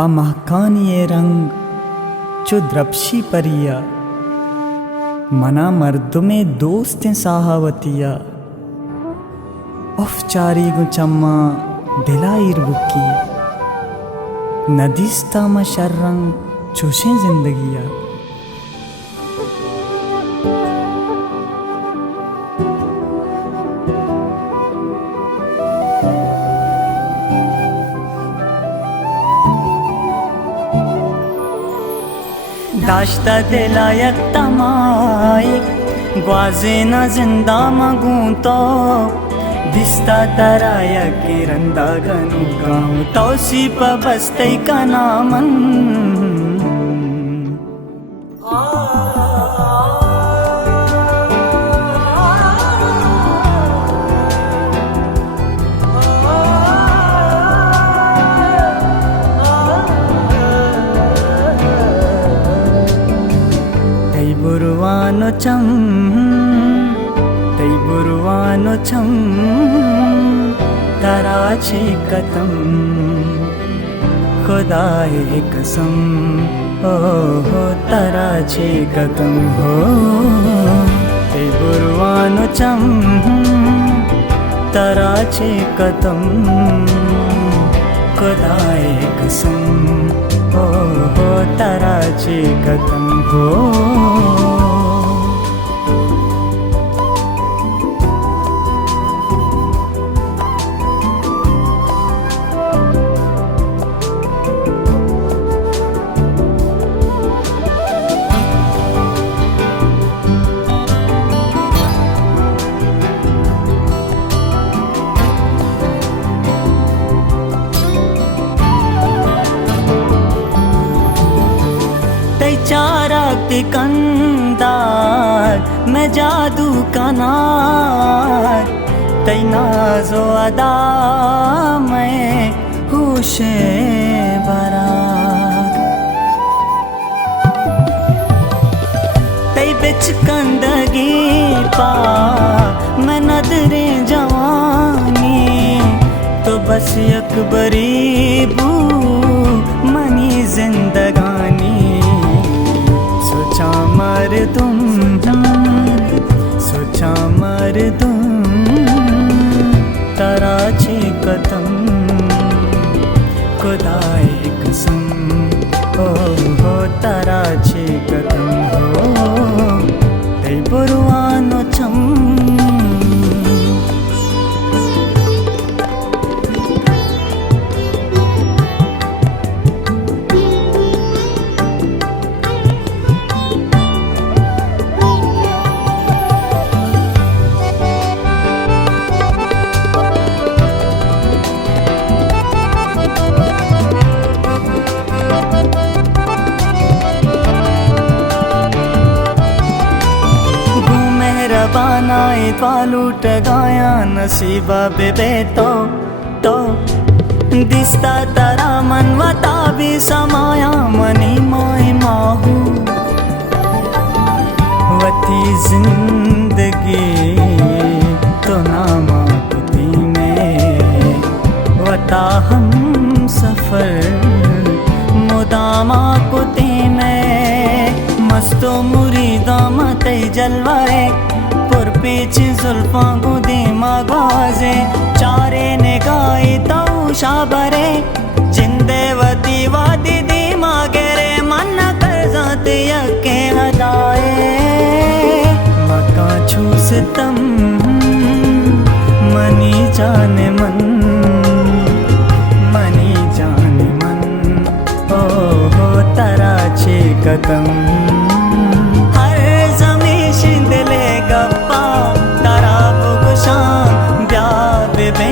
अमहकानिये रंग चो द्रपशी परिया मना मर्दुमे दोस्तें साहावतिया चारी गुचम्मा दिलाइर बुकी नदिस्ता मशर्रंग चुशे जिंदगिया दाश्ता दिलायक तमाई ग्वाजे न जिंदा मगूं तो दिस्ता तराया किरंदा गनु गाऊं तौसी प बस्ते का नामन बुरवानो चम तराचे कदम खुदाए कसम ओ हो तराचे कदम हो बुरवानो चम तराचे कदम खुदाए कसम ओ हो तराचे कदम हो चाराक कंदार मैं जादू का नार तई नाज़ो अदा मैं होशे बरार तई बिच कंदगी पा मैं नदरे जवानी तो बस अकबरी बू मनी जिंदगानी सोचा मर तुम तराचे कदम खुदाए कसम ओ हो तराचे कदम हो ते बुरवानो चम बनाए पालूट गाया नसीबा बेबे तो दिस्ता तरा मनवता भी समाया मनी माए माहू वती जिंदगी तो नामा कुती में वता हम सफर मुदामा कुती में मस्तो मुरीदा मत जलवाए पीछ जुल्फा गुदे मगाजे चारे ने गाई तो शाबरे जिंदेवती वादी दी मागेरे मन कर जाते यके हदाए मका छूस तम मनी जाने मन ओ हो तराचे कदम हर जमी शिंदले गप्पा तारा बुगशां ब्याह बेबे